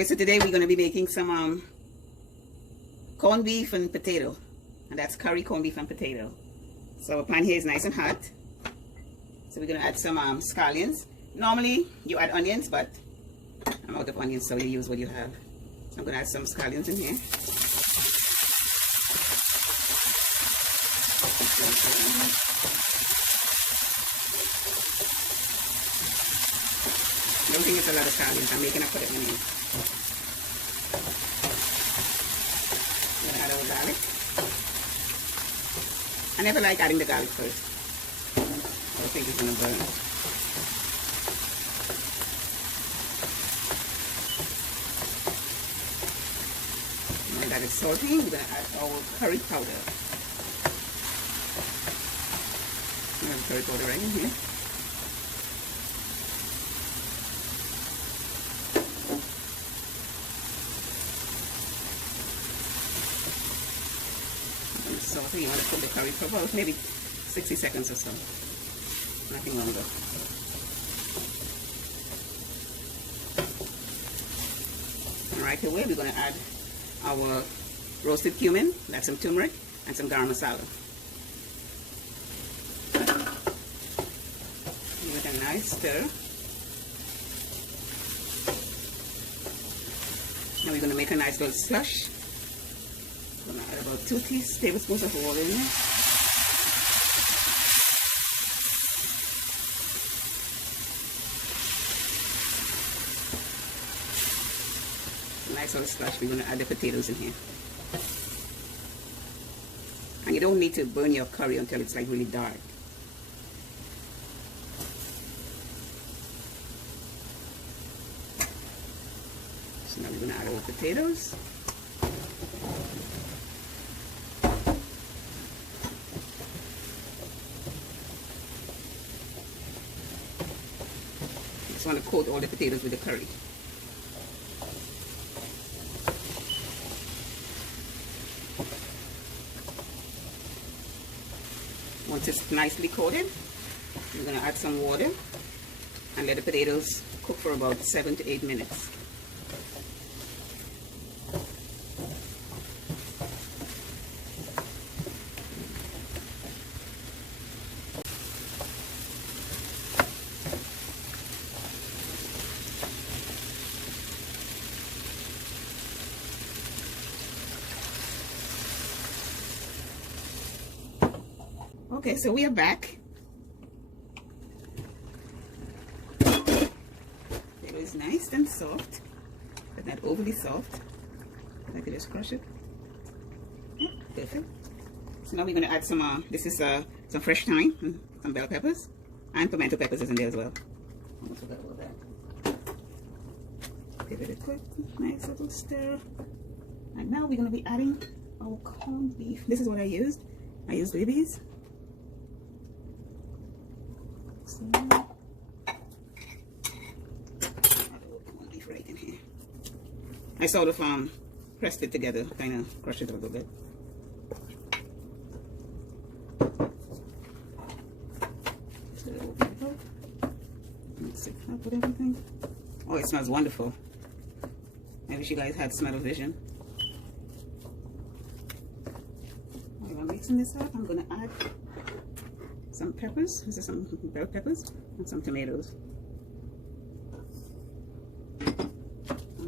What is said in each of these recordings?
Okay, so today we're going to be making some corned beef and potato, and that's curry corned beef and potato. So our pan here is nice and hot, so we're going to add some scallions. Normally you add onions, but I'm out of onions, so you use what you have. So I'm going to add some scallions in here. I don't think it's a lot of scallions. I'm making up for it in here. I'm going to add our garlic. I never like adding the garlic first. I think it's going to burn. Now that it's salty, we're going to add our curry powder. I have curry powder right in here. So you want to cook the curry for about maybe 60 seconds or so. Nothing longer. And right away we're going to add our roasted cumin, that's some turmeric, and some garam masala. Give it a nice stir. Now we're going to make a nice little slush. I'm going to add about 2 tablespoons of water in there. Nice little slush. We're going to add the potatoes in here. And you don't need to burn your curry until it's like really dark. So now we're going to add our potatoes. Just want to coat all the potatoes with the curry. Once it's nicely coated, we're going to add some water and let the potatoes cook for about 7 to 8 minutes. Okay, so we are back. It is nice and soft, but not overly soft. I can just crush it. Yeah, perfect. So now we're going to add some, this is some fresh thyme, and some bell peppers, and pimento peppers is in there as well. Almost forgot about that. Give it a quick, nice little stir. And now we're going to be adding our corned beef. This is what I used. I used Libbys. Right in here. I sort of pressed it together, kind of crushed it a little bit. Just a little bit of mix it up with everything. Oh, it smells wonderful. I wish you guys had smell-o-vision. While I'm mixing this up, I'm going to add some peppers. This is some bell peppers and some tomatoes.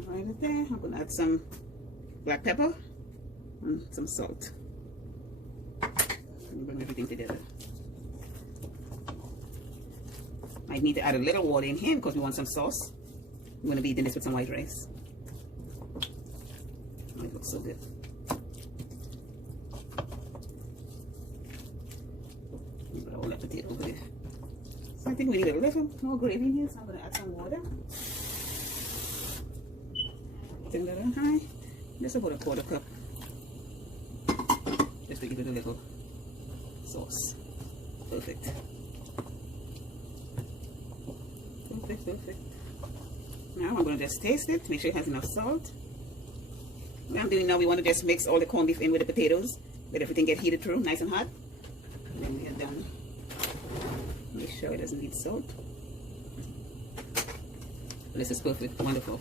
Right there, I'm going to add some black pepper and some salt. And bring everything together. Might need to add a little water in here because we want some sauce. I'm going to be eating this with some white rice. Oh, it looks so good. All that potato over there. So I think we need a little more gravy in here, so I'm going to add some water. Turn that on high. Just about a quarter cup. Just to give it a little sauce. Perfect. Perfect, perfect. Now I'm going to just taste it, make sure it has enough salt. What I'm doing now, we want to just mix all the corned beef in with the potatoes. Let everything get heated through, nice and hot. And then we are done. Make sure it doesn't need salt. This is perfect, wonderful.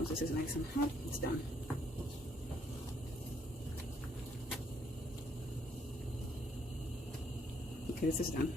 Once this is nice and hot, it's done. Okay, this is done.